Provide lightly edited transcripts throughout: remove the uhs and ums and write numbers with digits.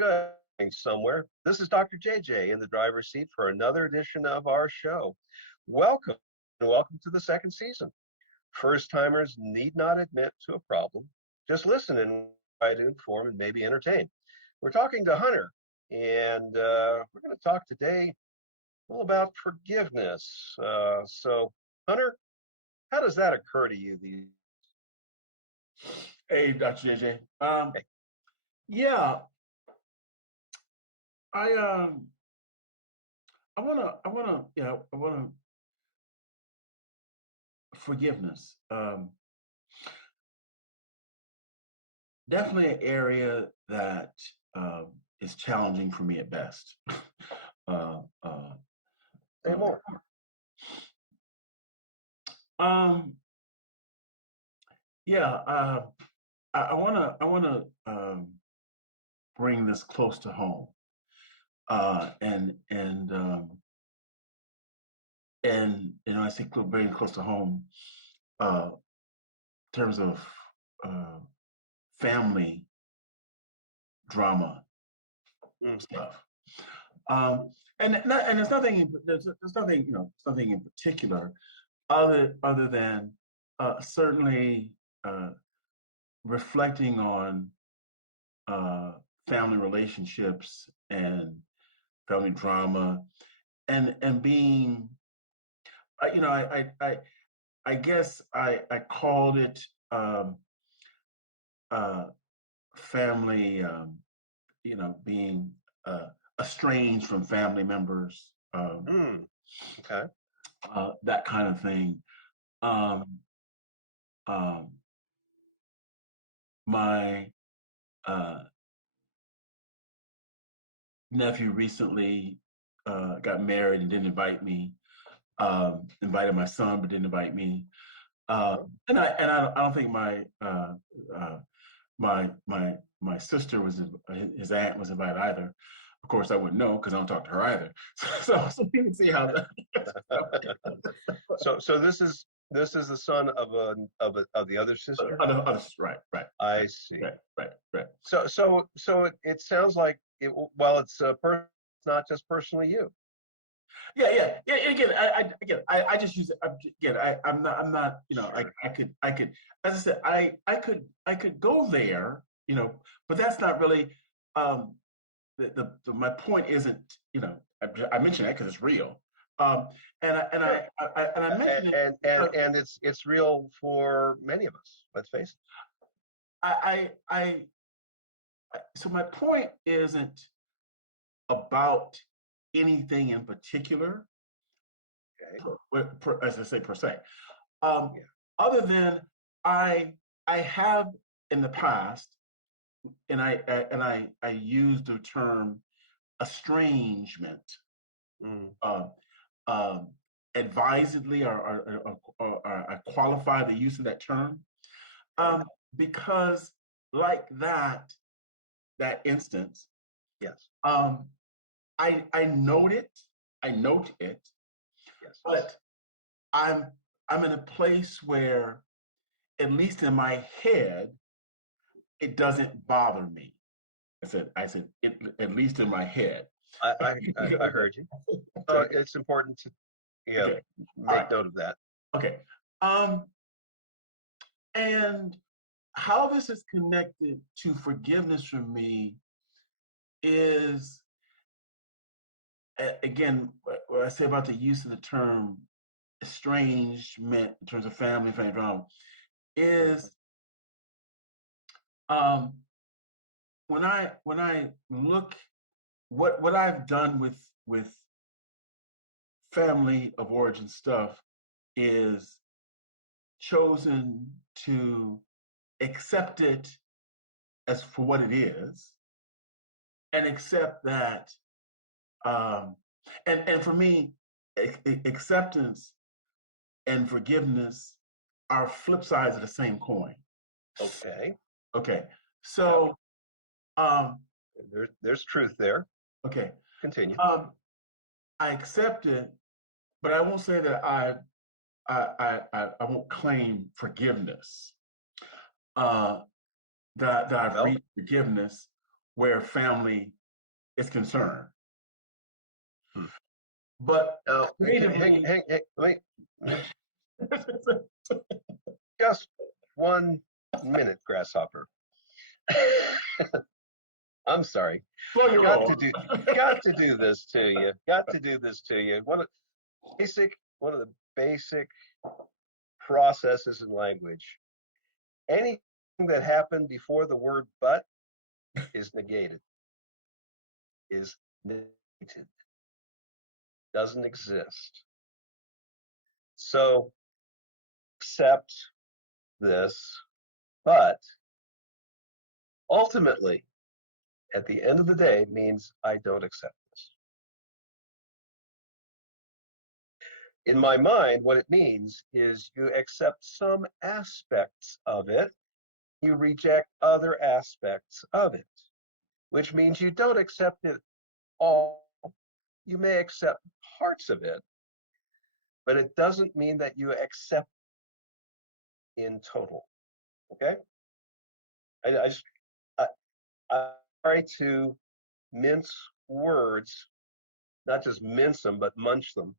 going somewhere. This is Dr. JJ in the driver's seat for another edition of our show. Welcome, welcome to the second season. First timers need not admit to a problem. Just listen and try to inform and maybe entertain. We're talking to Hunter, and we're going to talk today all about forgiveness. Hunter, how does that occur to you? Hey, Dr. JJ. Hey. Yeah, I wanna forgiveness. Definitely an area that is challenging for me at best. uh, uh, Say uh, more. um, yeah, I wanna bring this close to home, and I say bring it close to home, in terms of uh, family drama Mm. stuff. And there's nothing, it's nothing in particular other than certainly reflecting on uh, family relationships and family drama, and being, you know I guess I called it uh, family, being estranged from family members, Mm. Okay. that kind of thing. Um, um, my uh, nephew recently got married and didn't invite me. Invited my son, but didn't invite me. And I don't think uh, my sister was, his aunt was invited either. Of course, I wouldn't know because I don't talk to her either. So you can see how that. So this is the son of the other sister. Right, right, I see. right. So it sounds like while it's not just personally you. Yeah. Again, I just use it. Again, I'm not. Sure. I could, as I said, I could go there. But that's not really. Um, my point isn't. I mention that because it's real. Um, Sure. and I mention it. And it's real for many of us. Let's face it. I so my point isn't about anything in particular, Okay. as I say, per se. Um, Yeah. Other than I have in the past, and I use the term estrangement, Mm. uh, um, advisedly, or I qualify the use of that term, Okay. because like that instance, Yes. um, I note it, I note it, Yes. but I'm I'm in a place where, at least in my head, it doesn't bother me. I said it, at least in my head. I heard you. So Okay. it's important to Okay. All right. make note of that. Okay. Um, and how this is connected to forgiveness for me is, again, what I say about the use of the term estrangement in terms of family drama is, um, when I look what I've done with family of origin stuff is chosen to accept it as for what it is, and accept that, um, and for me, acceptance and forgiveness are flip sides of the same coin. Okay. Okay, Yeah. so, um, There's truth there. okay, Continue. um, I accept it, but I won't say that I won't claim forgiveness. Uh, that I've Well, reached forgiveness, where family is concerned. Hmm. But Now, creatively, let me just 1 minute, Grasshopper. I'm sorry. slow your Got roll. to do, got to do this to you. Got to do this to you. One of the basic processes in language. Anything that happened before the word "but" is negated. Is negated. Doesn't exist. So accept this, but ultimately, at the end of the day, means I don't accept this. In my mind, what it means is you accept some aspects of it, you reject other aspects of it, which means you don't accept it all. You may accept parts of it, but it doesn't mean that you accept in total. Okay? I try to mince words, not just mince them, but munch them.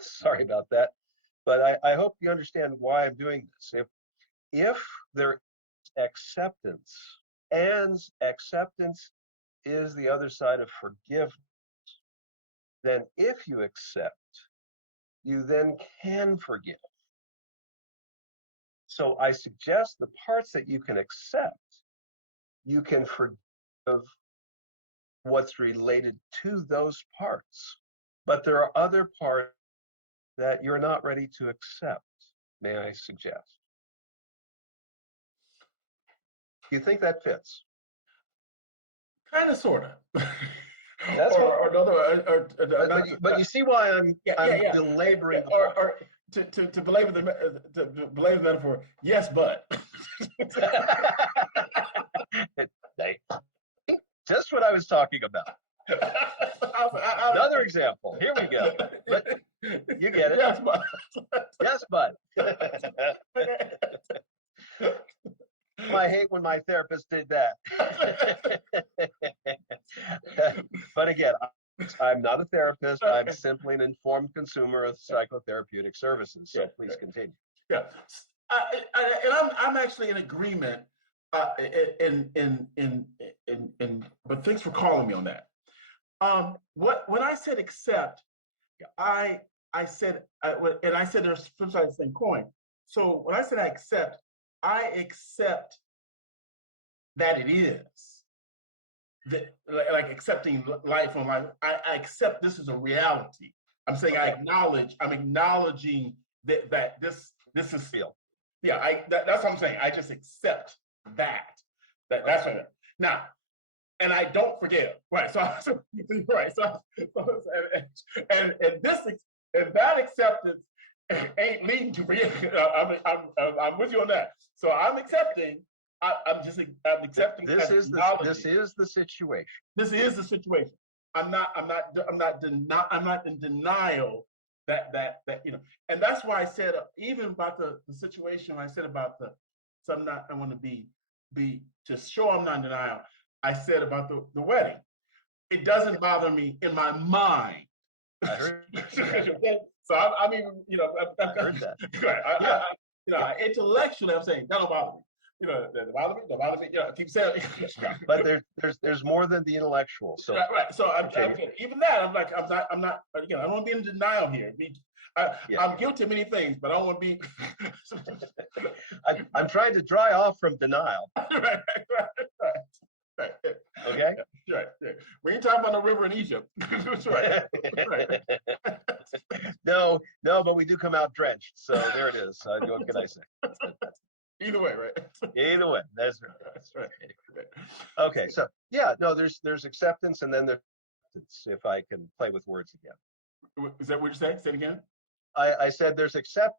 Sorry about that. But I hope you understand why I'm doing this. If there is acceptance, and acceptance is the other side of forgiveness, then if you accept, you then can forgive. So I suggest the parts that you can accept, you can forgive what's related to those parts. But there are other parts that you're not ready to accept, may I suggest. Do you think that fits? Kind of, sort of. That's or another, but you see why I'm yeah. belaboring the or, point. or to belabor the metaphor, yes, but. Just what I was talking about. Another example. Here we go. But you get it. Yes, but. Yes, but. I hate when my therapist did that. But again, I'm not a therapist. I'm simply an informed consumer of psychotherapeutic services. So please continue. Yeah, and I'm actually in agreement. But thanks for calling me on that. When I said accept, I said, and I said there's flip side of the same coin. So when I said I accept that it is that, like accepting life on life. I accept this is a reality. I'm saying okay. I'm acknowledging that this is real. Yeah, that's what I'm saying. I just accept that. That's what now. And I don't forgive. Right. So right. And that acceptance ain't leading to forgiveness. I'm with you on that. So I'm accepting. I'm accepting. This is the situation. This is the situation. I'm not in denial that and that's why I said even about the situation I said about so I want to be to show I'm not in denial. I said about the wedding. It doesn't bother me in my mind. I heard so I mean, I heard that. Right. Yeah. Intellectually, I'm saying that don't bother me. That bother me. Keep saying. But there's more than the intellectual. So right. So even that, I'm not. Again, I don't want to be in denial here. I'm guilty of many things, but I don't want to be. I'm trying to dry off from denial. Right. Okay. Right. We ain't talking about the river in Egypt. That's right. No, but we do come out drenched. So there it is. What can I say? Either way, right? Either way, that's right. Okay, so yeah, no, there's acceptance, and then there's acceptance. If I can play with words again, is that what you said? Say it again. I said there's acceptance,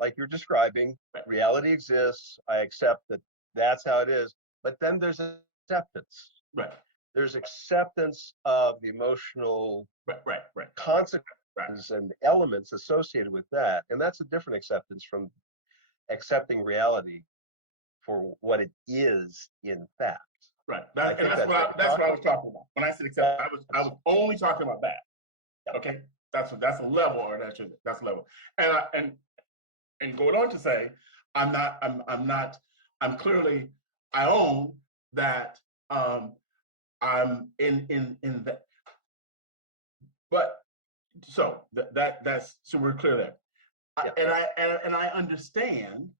like you're describing. Right. Reality exists. I accept that that's how it is. But then there's acceptance. Right. There's acceptance of the emotional right. consequences and elements associated with that, and that's a different acceptance from accepting reality for what it is in fact. Right. I think that's what you're That's what I talking was talking about. When I said accept, I was only talking about that. about. Okay. That's a level, or that's a level. And and going on to say, I'm not, I'm clearly, I own that, I'm in that, but so that's, so we're clear there. Yeah. And I understand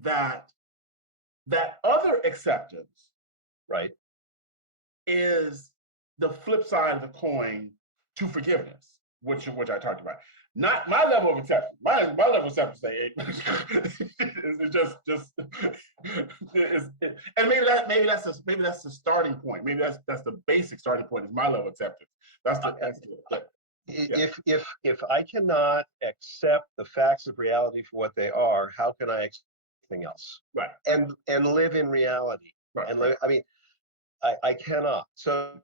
that other acceptance, right, is the flip side of the coin to forgiveness, which I talked about. Not my level of acceptance. My level of acceptance is just and maybe that's the starting point. Maybe that's the basic starting point. Is my level of acceptance. Yeah. If I cannot accept the facts of reality for what they are, how can I accept anything else? Right. And live in reality. Right. And live, I mean, I cannot. So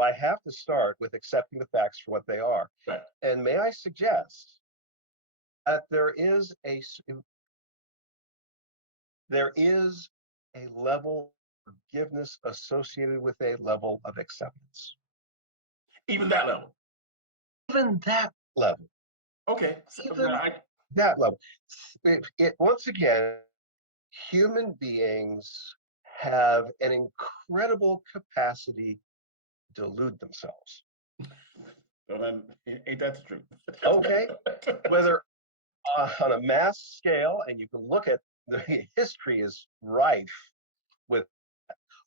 I have to start with accepting the facts for what they are. Right. And may I suggest that there is a level of forgiveness associated with a level of acceptance. Even that level. Even that level. Okay. Even that level. Once again, human beings have an incredible capacity to delude themselves. Well, then, ain't that the truth? Okay. Whether on a mass scale, and you can look at the history is rife with,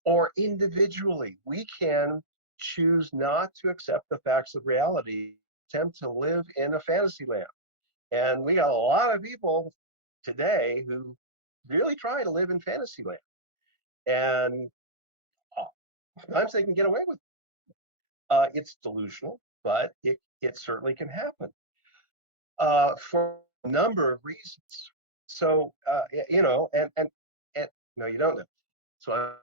or individually, we can choose not to accept the facts of reality, attempt to live in a fantasy land. And we got a lot of people today who really try to live in fantasy land. And sometimes they can get away with it. It's delusional, but it certainly can happen for a number of reasons. So, and no, you don't know. So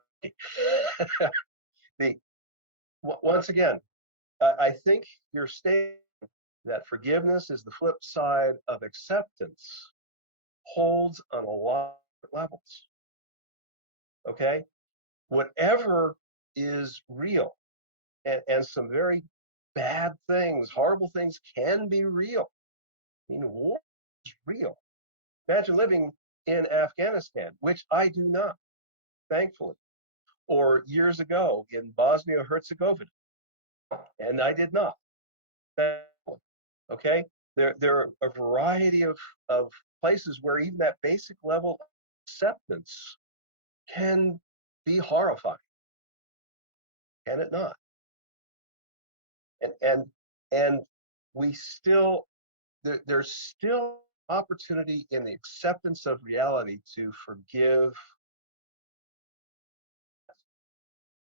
once again, I think you're stating that forgiveness is the flip side of acceptance holds on a lot of levels. Okay? Whatever is real, and some very bad things, horrible things can be real. I mean, war is real. Imagine living in Afghanistan, which I do not, thankfully, or years ago in Bosnia Herzegovina, and I did not, thankfully. Okay? There are a variety of places where even that basic level of acceptance can be horrifying. Can it not? And we still, there's still opportunity in the acceptance of reality to forgive.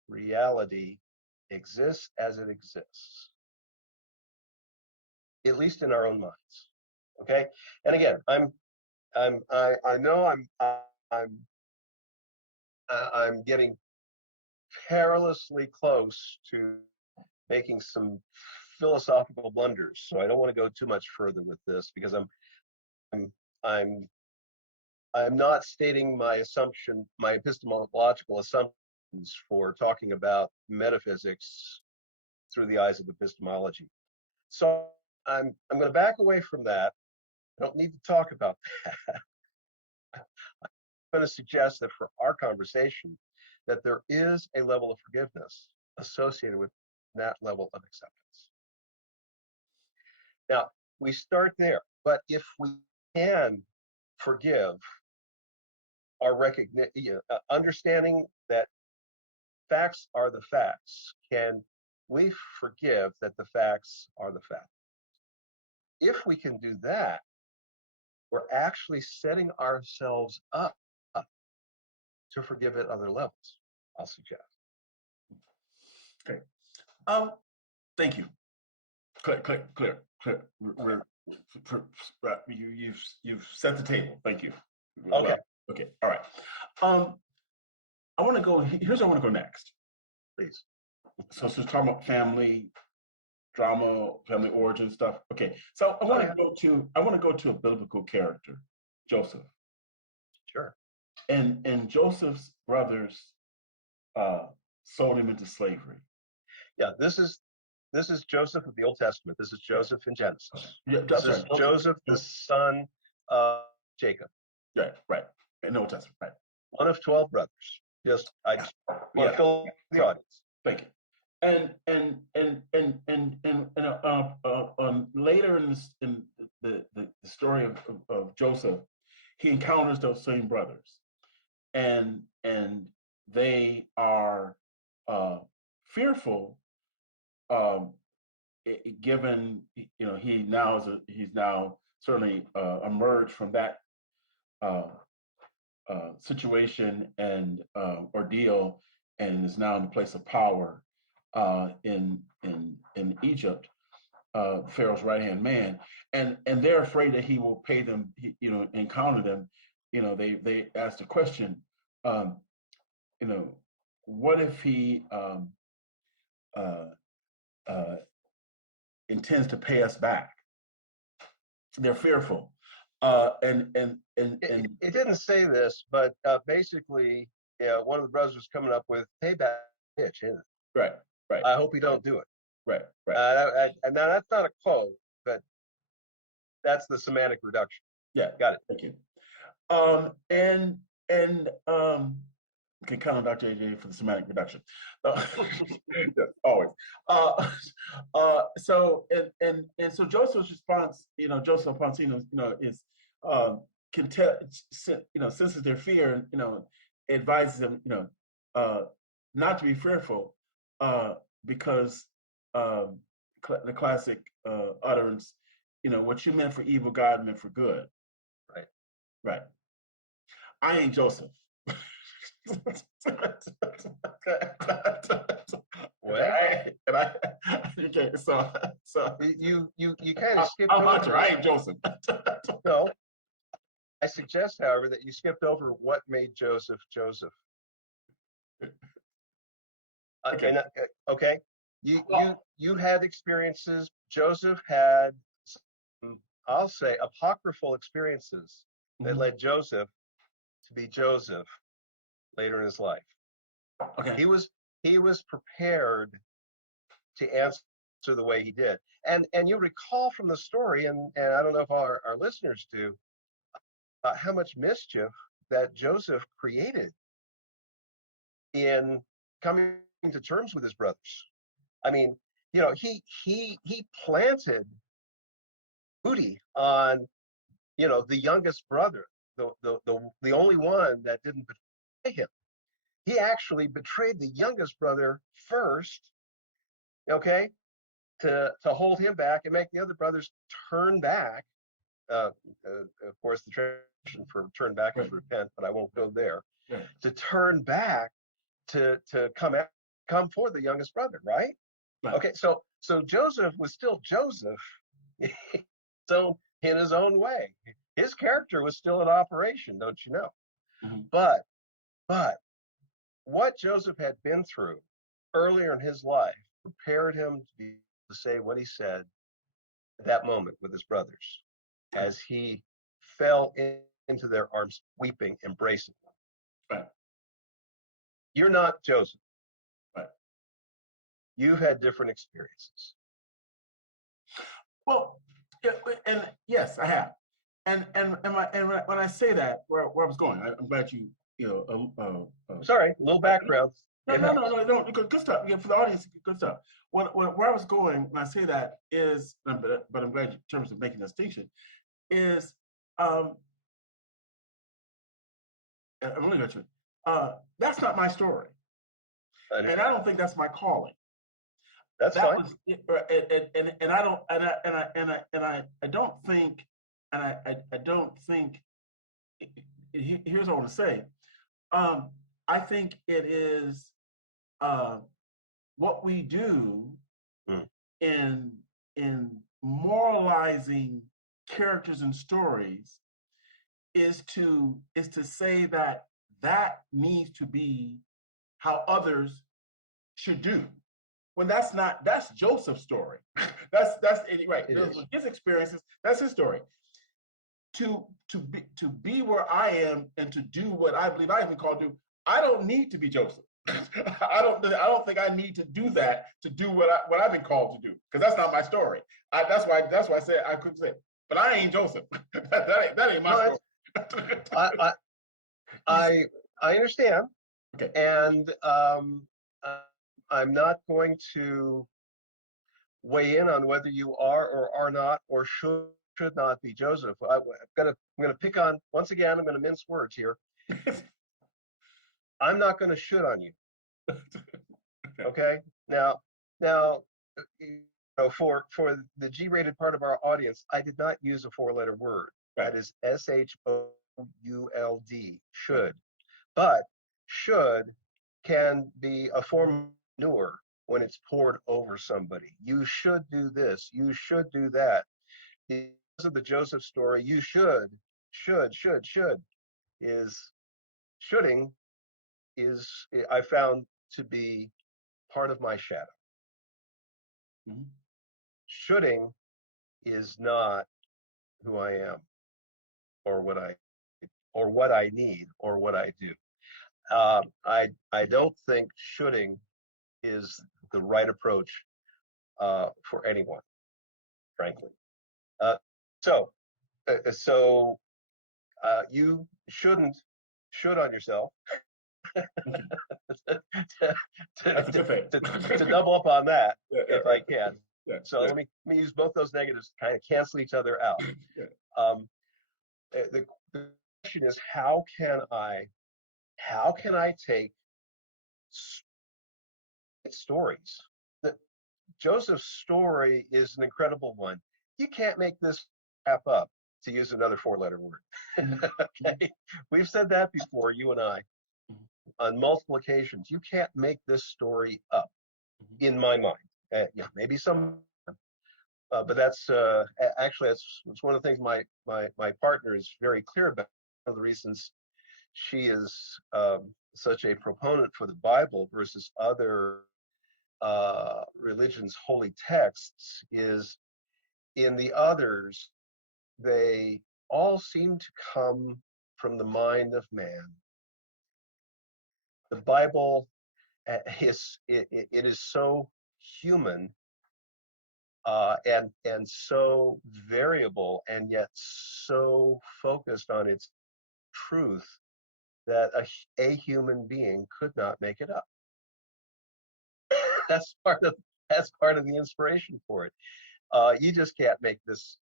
Reality exists as it exists, at least in our own minds. Okay. And again, I know I'm getting perilously close to making some philosophical blunders, so I don't want to go too much further with this, because I'm not stating my assumption, my epistemological assumptions for talking about metaphysics through the eyes of epistemology. So I'm going to back away from that. I don't need to talk about that. I'm going to suggest that for our conversation, that there is a level of forgiveness associated with that level of acceptance. Now, we start there, but if we can forgive our understanding that facts are the facts, can we forgive that the facts are the facts? If we can do that, we're actually setting ourselves up to forgive at other levels, I'll suggest. Okay. Thank you. Clear. You've set the table. Thank you. Okay. Okay. All right. I want to go. Here's where I want to go next. Please. So let's talk about family drama, family origin stuff. Okay. So I want to go to a biblical character, Joseph. Sure. And Joseph's brothers sold him into slavery. Yeah, this is Joseph of the Old Testament. This is Joseph in Genesis. Yeah, This that's is right. Joseph, the son of Jacob. Right, right. In the Old Testament, right. One of 12 brothers. I just want to fill the audience. Thank you. And later in the story of Joseph, he encounters those same brothers, and they are fearful, given he's now certainly emerged from that situation and ordeal, and is now in the place of power in Egypt, Pharaoh's right hand man, and they're afraid that he will pay them, encounter them. They ask the question, um, what if he intends to pay us back? They're fearful. It didn't say this, but basically, one of the brothers was coming up with payback bitch, isn't it? Right, right. I hope you don't do it. Right, right. And now that's not a quote, but that's the semantic reduction. Yeah, got it. Thank you. Can count on Dr. AJ for the semantic reduction. Yes, always. So Joseph's response, Joseph Poncinos, is senses their fear, and advises them, not to be fearful, because the classic utterance, what you meant for evil, God meant for good. Right. Right. I ain't Joseph. Okay, so you kind of skipped over. Hunter, I ain't Joseph. No, I suggest, however, that you skipped over what made Joseph Joseph. Okay. Okay. You had experiences. Joseph had, I'll say, apocryphal experiences that led Joseph to be Joseph later in his life. Okay. He was prepared to answer the way he did. And you recall from the story, and I don't know if our listeners do, how much mischief that Joseph created in coming to terms with his brothers. I mean, he planted booty on, the youngest brother, the only one that didn't betray him. He actually betrayed the youngest brother first, okay, to hold him back and make the other brothers turn back. Of course, the translation for turn back is repent, but I won't go there. Yeah. To turn back to come for the youngest brother, right? Okay, so Joseph was still Joseph, so in his own way. His character was still in operation, don't you know? Mm-hmm. But what Joseph had been through earlier in his life prepared him to say what he said at that moment with his brothers, as he fell into their arms, weeping, embracing them. Right. You're not Joseph. Right. You've had different experiences. Well, and yes, I have. And when I say that, where I was going, I'm glad you sorry, a little background. No, good stuff. Yeah, for the audience, good stuff. Where I was going when I say that is, but I'm glad in terms of making a distinction, is I'm really going to. That's not my story, and I don't think that's my calling. That's fine. And I don't think. Here's what I want to say. I think it is what we do in moralizing characters and stories is to say that needs to be how others should do. When that's Joseph's story. that's right. His experiences. That's his story. To be where I am and to do what I believe I have been called to do, I don't need to be Joseph. I don't think I need to do that to do what I've been called to do, because that's not my story. That's why I said I couldn't say. But I ain't Joseph. That ain't my No, story. I, I, He's I understand, okay. and uh, I'm not going to weigh in on whether you are or are not or should not be Joseph. I'm going to pick on once again. I'm going to mince words here. I'm not going to shoot on you. Okay. Okay. Now, you know, for the G-rated part of our audience, I did not use a four-letter word. Right. That is SHOULD. Right. Should. But should can be a form of manure when it's poured over somebody. You should do this. You should do that. Because of the Joseph story, you should is shoulding is I found to be part of my shadow. Mhm. Shoulding is not who I am or what I need or what I do. I don't think shoulding is the right approach for anyone, frankly. Uh, so so you shouldn't should on yourself Okay. to, That's a good thing. to double up on that Yeah, yeah, if I right. can. Yeah, So yeah, let me use both those negatives to kind of cancel each other out. yeah. Um, the question is how can I take stories? The, Joseph's story is an incredible one. You can't make this crap up, to use another four-letter word. Mhm. Okay, we've said that before, you and I, Mhm. on multiple occasions. You can't make this story up, Mhm. in my mind. Yeah, maybe some, but that's actually that's one of the things my partner is very clear about. One of the reasons she is such a proponent for the Bible versus other religions' holy texts is in the others, they all seem to come from the mind of man. The Bible it is so human and so variable and yet so focused on its truth that a human being could not make it up. that's part of that's part of the inspiration for it. You just can't make this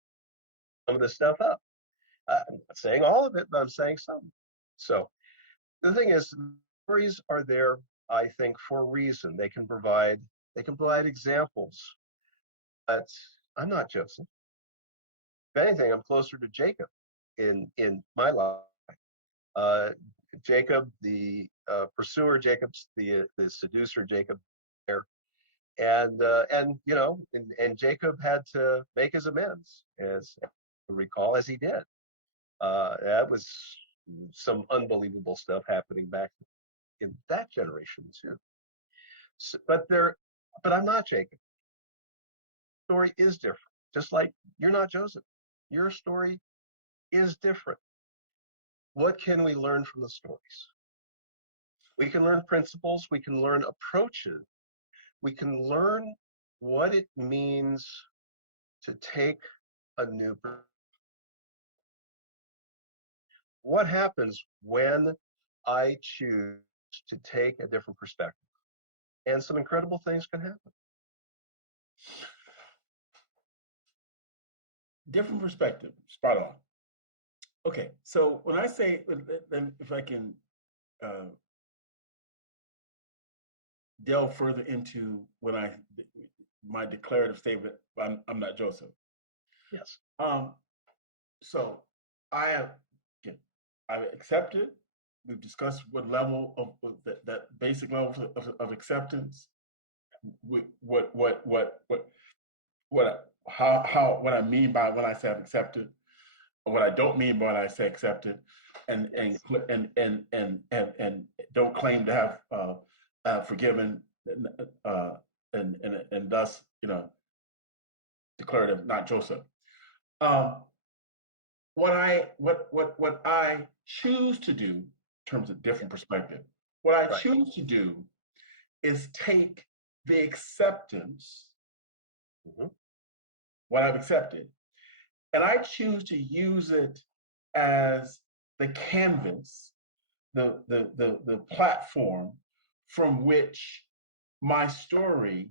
some of this stuff up. I'm not saying all of it, but I'm saying some. So the thing is, stories are there, I think, for a reason. They can provide examples. But I'm not Joseph. If anything, I'm closer to Jacob in my life. Uh, Jacob, the pursuer, Jacob's the seducer, Jacob. There, and and Jacob had to make his amends, as recall as he did. That was some unbelievable stuff happening back in that generation too. So, but I'm not Jacob. The story is different. Just like you're not Joseph. Your story is different. What can we learn from the stories? We can learn principles. We can learn approaches. We can learn what it means to take a new. What happens when I choose to take a different perspective? And some incredible things can happen. Different perspective. Spot on. Okay, so when I say, then if I can uh, delve further into when my declarative statement, I'm not Joseph. Yes. Um, so I have, again, I've accepted. We've discussed what level of that basic level of acceptance. How what I mean by when I say I've accepted, or what I don't mean by when I say accepted, and and Yes. and and and and don't claim to have forgiven, uh, and thus declarative, not Joseph. Um, what I choose to do in terms of different Yes. perspective, what I Right. choose to do is take the acceptance, Mhm. what I've accepted, and I choose to use it as the canvas, the platform from which my story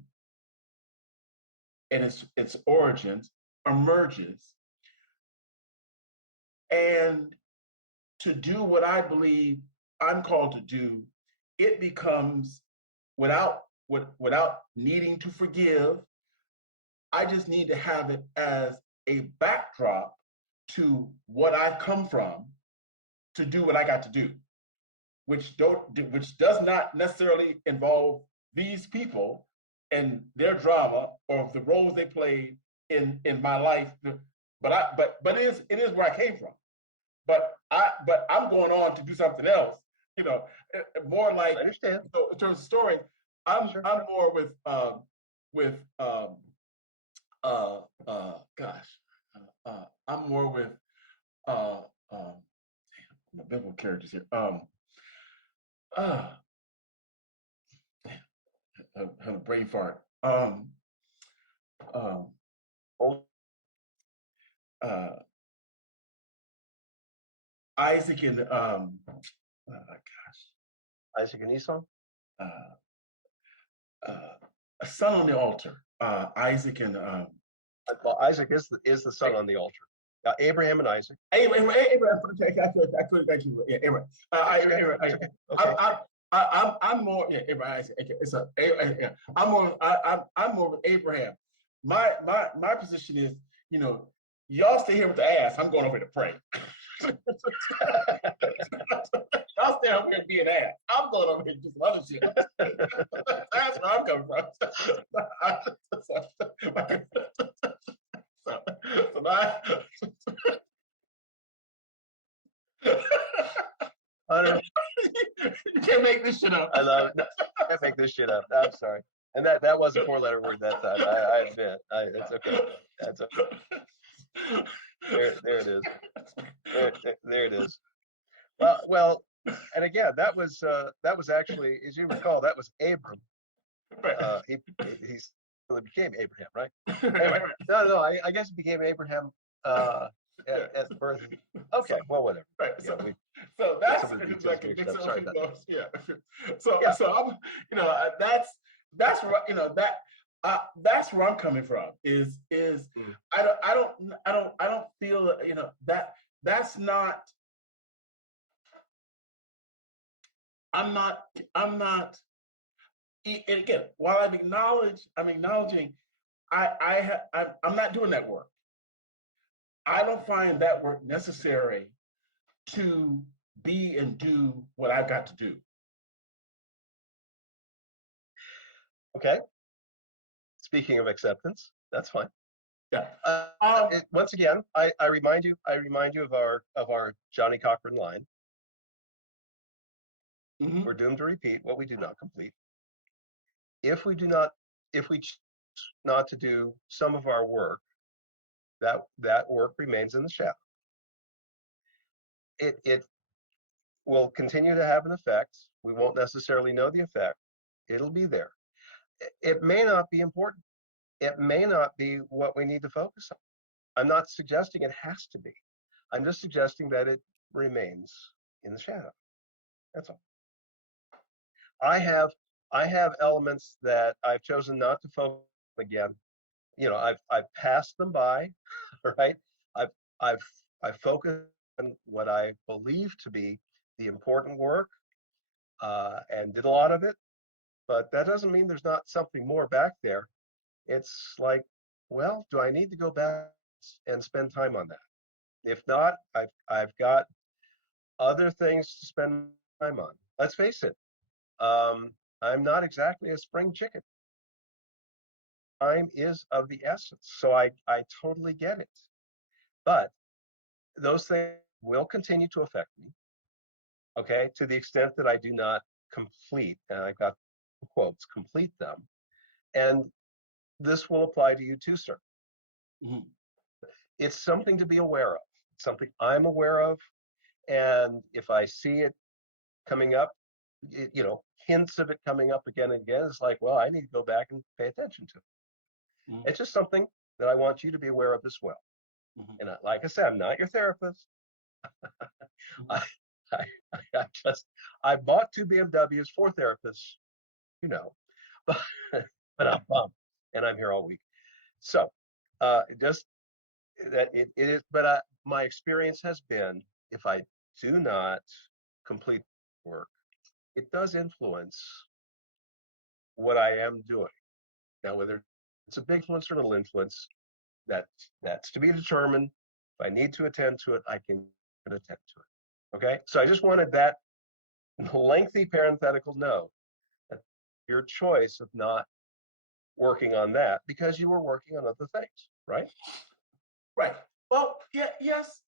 and its origins emerges, and to do what I believe I'm called to do, it becomes without needing to forgive. I just need to have it as a backdrop to what I've come from to do what I got to do, which does not necessarily involve these people and their drama or the roles they played in my life. But it is where I came from. But I'm going on to do something else. You know, more like I understand. in terms of story, I'm Sure. I'm more with gosh, I'm more with uh, the biblical characters here. Uh, have a brain fart. Um, Oh, uh, Isaac and Isaac and Esau. uh, a son on the altar. Isaac and Well, Isaac is the son on the altar. Abraham and Isaac. Abraham. I could actually, yeah, Abraham. Okay. I'm more, yeah, Abraham. Isaac. Okay, yeah. I'm more with Abraham. My position is, y'all stay here with the ass. I'm going over to pray. Y'all stay over here and be an ass. I'm going over here to do some other shit. That's where I'm coming from. So now, you can't make this shit up. I love it. No, I can't make this shit up. I'm sorry. And that was a four-letter word that time. I admit. It's okay. That's okay. There it is. There it is. Well, and again, that was actually, as you recall, that was Abram. He became Abraham, right? Anyway, no. I guess it became Abraham at birth. Okay, well, whatever. Right. Yeah, So that's like sorry about that. Yeah. Yeah. So I'm, that's where that's where I'm coming from. Is I don't feel that's not. I'm not. And again, while I'm acknowledging, I'm not doing that work. I don't find that work necessary to be and do what I've got to do. Okay. Speaking of acceptance, that's fine. Yeah. Once again, I remind you of our Johnny Cochran line. Mm-hmm. We're doomed to repeat what we do not complete. If we choose not to do some of our work, that work remains in the shadow. It will continue to have an effect. We won't necessarily know the effect. It'll be there. It may not be important. It may not be what we need to focus on. I'm not suggesting it has to be. I'm just suggesting that it remains in the shadow. That's all. I have elements that I've chosen not to focus on again. I've passed them by, right? I've focused on what I believe to be the important work, and did a lot of it. But that doesn't mean there's not something more back there. It's like, well, do I need to go back and spend time on that? If not, I've got other things to spend time on. Let's face it, I'm not exactly a spring chicken. Time is of the essence, so I totally get it. But those things will continue to affect me, okay, to the extent that I do not complete, and I've got quotes, complete them. And this will apply to you too, sir. Mm-hmm. It's something to be aware of. It's something I'm aware of. And if I see it coming up, hints of it coming up again and again. It's like, well, I need to go back and pay attention to it. Mhm. It's just something that I want you to be aware of as well. Mhm. And like I said, I'm not your therapist. Mhm. I, I bought 2 BMWs for therapists, you know, but but I'm bummed, and I'm here all week. So, just that it is. But my experience has been, if I do not complete work, it does influence what I am doing. Now, whether it's a big influence or little influence, that's to be determined. If I need to attend to it, I can attend to it. Okay. So I just wanted that lengthy parenthetical note that your choice of not working on that because you were working on other things, right? Right. Well, yeah, yes,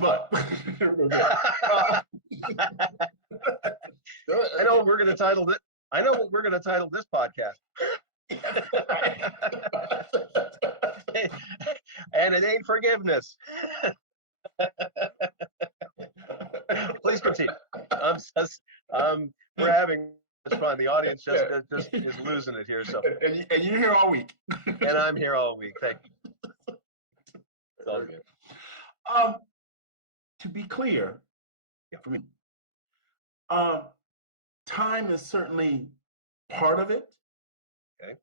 but I know what we're going to title it. I know what we're going to title this podcast. And it ain't forgiveness. Please continue. We're having fun. The audience just is losing it here. So, and you're here all week. And I'm here all week. Thank you. It's all good. To be clear, for me, time is certainly part of it. Okay.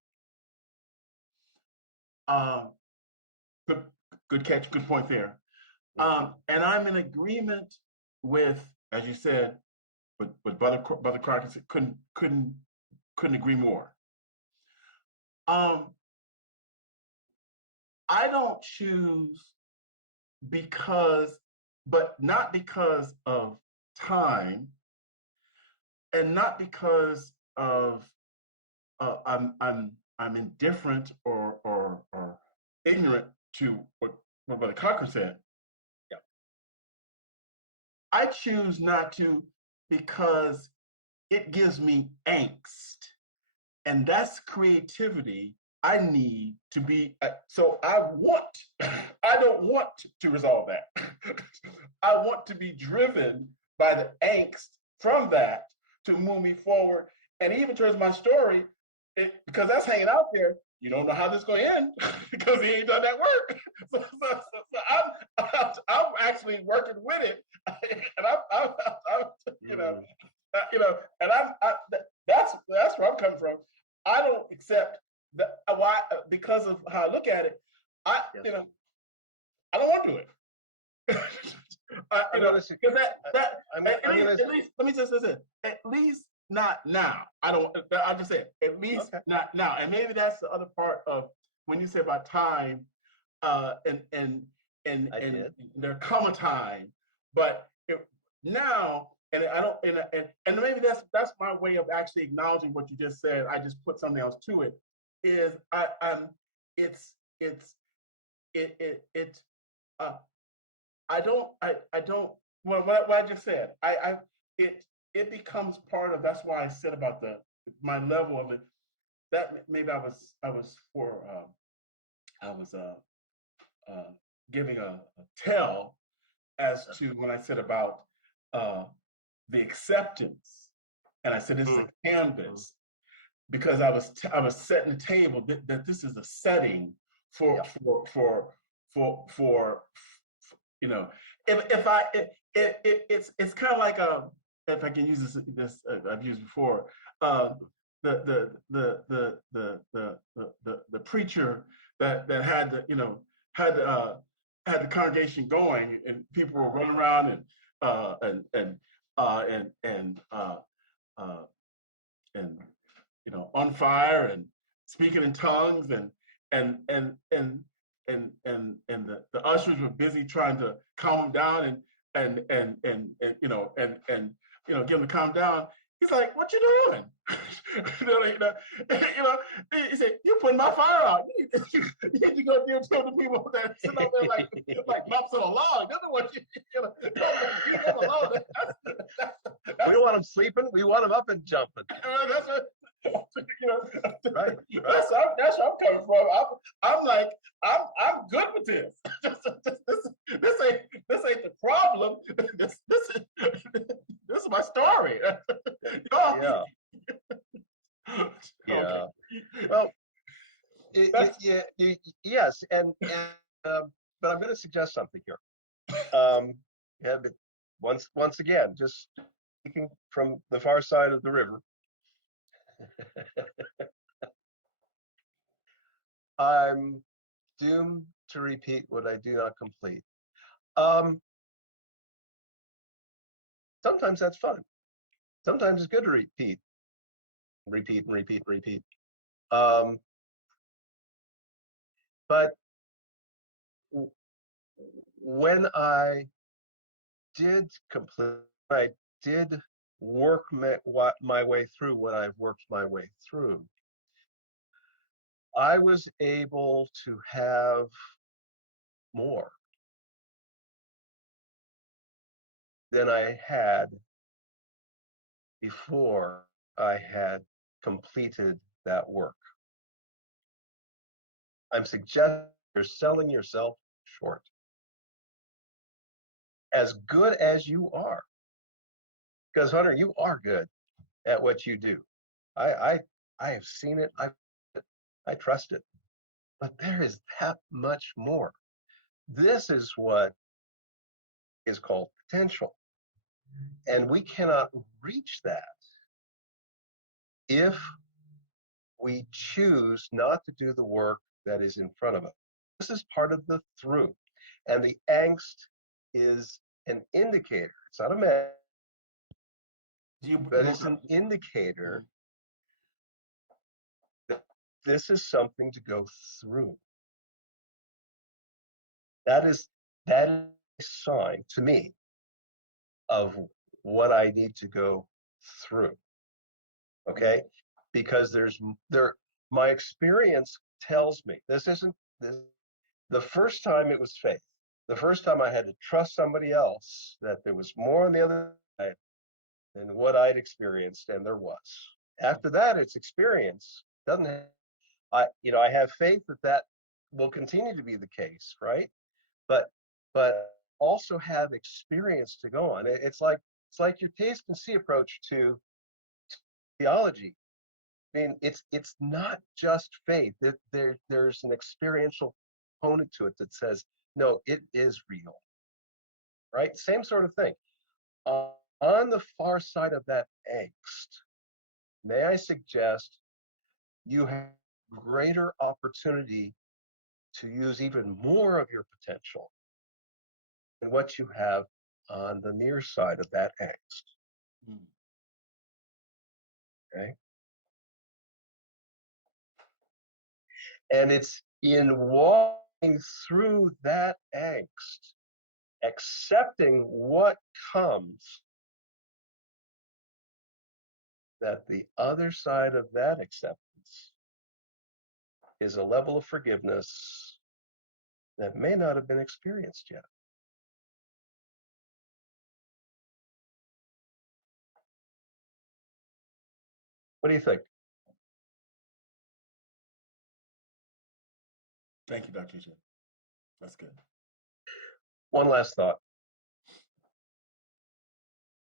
Good catch. Good point there. And I'm in agreement with, as you said, with Brother Crockett said, couldn't agree more. I don't choose but not because of time, and not because of I'm indifferent or ignorant to what Brother Cocker said. Yeah. I choose not to because it gives me angst, and that's creativity I need to be. So I don't want to resolve that. I want to be driven by the angst from that to move me forward. And even towards my story, because that's hanging out there, you don't know how this is going to end because he ain't done that work. So I'm actually working with it, and I'm and that's where I'm coming from. I don't accept that why because of how I look at it. I don't want to do it. Because at least let me just say, at least not now. I just say at least not now. And maybe that's the other part of when you say about time, and there come a time, but now. And I don't, and maybe that's my way of actually acknowledging what you just said. I just put something else to it. Is I don't. Well, what I just said, it becomes part of. That's why I said about my level of it. That maybe I was giving a tell as to when I said about the acceptance, and I said this is a canvas because I was setting the table that this is a setting for it's kind of like if I can use this I've used before the preacher that had had the congregation going and people were running around and on fire and speaking in tongues and the ushers were busy trying to calm them down and give them to calm down. He's like, "What you doing?" He said, "You putting my fire out. You need to go deal with the people that sit up there like bumps on a log. That's what leave them alone." We don't want them sleeping. We want them up and jumping. That's what. You know, Right. that's where I'm coming from. I'm like, I'm good with this. This ain't the problem. This is my story. Yeah. Okay. Yeah. Well, That's yes, but I'm going to suggest something here. Um, yeah, but once again, just speaking from the far side of the river, I'm doomed to repeat what I do not complete. Um, Sometimes that's fun. Sometimes it's good to repeat, and repeat, and repeat. Um, but when I did complete, I did work my way through what I've worked my way through, I was able to have more than I had before I had completed that work. I'm suggesting you're selling yourself short. As good as you are, because Hunter, you are good at what you do. I I, I have seen it. I trust it. But there is that much more. This is what is called potential. And we cannot reach that if we choose not to do the work that is in front of us. This is part of the through. And the angst is an indicator. It's not a message, but it's an indicator that this is something to go through. That is a sign to me of what I need to go through. Okay? Because my experience tells me this isn't this the first time it was faith. The first time I had to trust somebody else that there was more on the other side than what I'd experienced, and there was. After that, it's experience. Doesn't have, I have faith that will continue to be the case, right? But also have experience to go on. It's like your taste and see approach to theology. I mean, it's not just faith. There's an experiential component to it that says, no, it is real, right? Same sort of thing. On the far side of that angst, may I suggest you have greater opportunity to use even more of your potential than what you have on the near side of that angst. Okay. And it's in walking through that angst, accepting what comes, that the other side of that acceptance is a level of forgiveness that may not have been experienced yet. What do you think? Thank you, Dr. J. That's good. One last thought.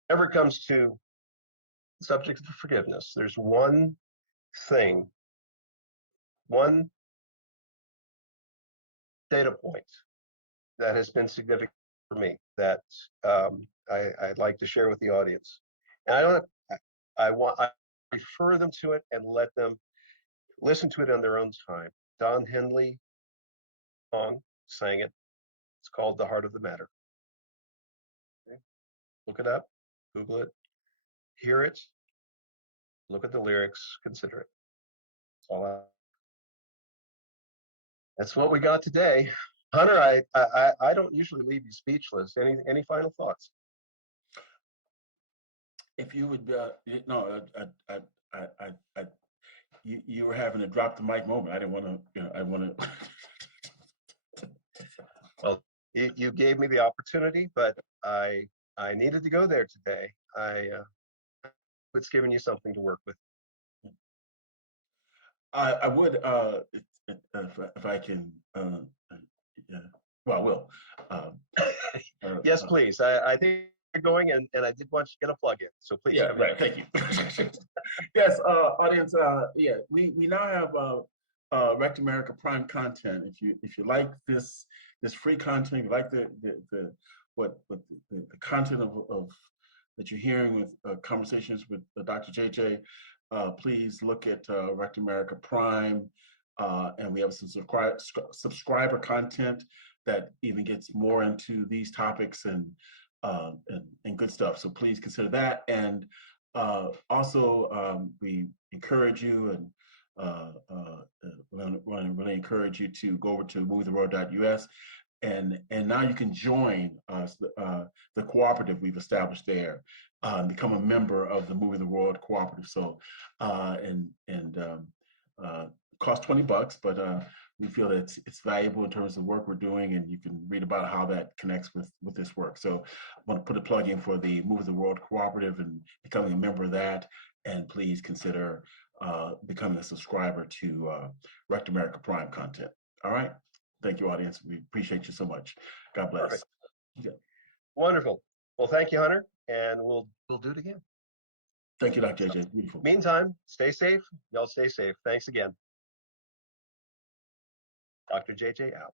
Whenever it comes to the subject of forgiveness, there's one thing, one data point that has been significant for me that I'd like to share with the audience. And I refer them to it and let them listen to it on their own time. Don Henley song sang it. It's called "The Heart of the Matter." Okay. Look it up, Google it, hear it, look at the lyrics, consider it. That's what we got today. Hunter, I don't usually leave you speechless. Any final thoughts? If you would, no, you were having a drop the mic moment. I didn't want to, I want to. Well, you gave me the opportunity, but I needed to go there today. It's giving you something to work with. I would, if I can, yeah, well, I will. Um, Yes, please. I think you're going, and I did want you to get a plug in. So please yeah, come ahead. right. Thank you. Yes, audience. Yeah, we now have Rect America Prime content. If you like this free content, you like the what the content of that you're hearing with conversations with Dr. JJ, please look at Rect America Prime, and we have some subscriber content that even gets more into these topics and good stuff. So please consider that. And also, we encourage you and really encourage you to go over to movietheworld.us and now you can join us, the cooperative we've established there, become a member of the Movie the World Cooperative. So and cost $20, but we feel that it's valuable in terms of the work we're doing, and you can read about how that connects with this work. So I want to put a plug in for the Movie the World Cooperative and becoming a member of that, and please consider becoming a subscriber to Rect America Prime content. All right. Thank you, audience. We appreciate you so much. God bless. Perfect. Yeah. Wonderful. Well, thank you, Hunter, and we'll do it again. Thank you, Dr. So, JJ. Beautiful. meantime, stay safe. Y'all stay safe. Thanks again. Dr. JJ out.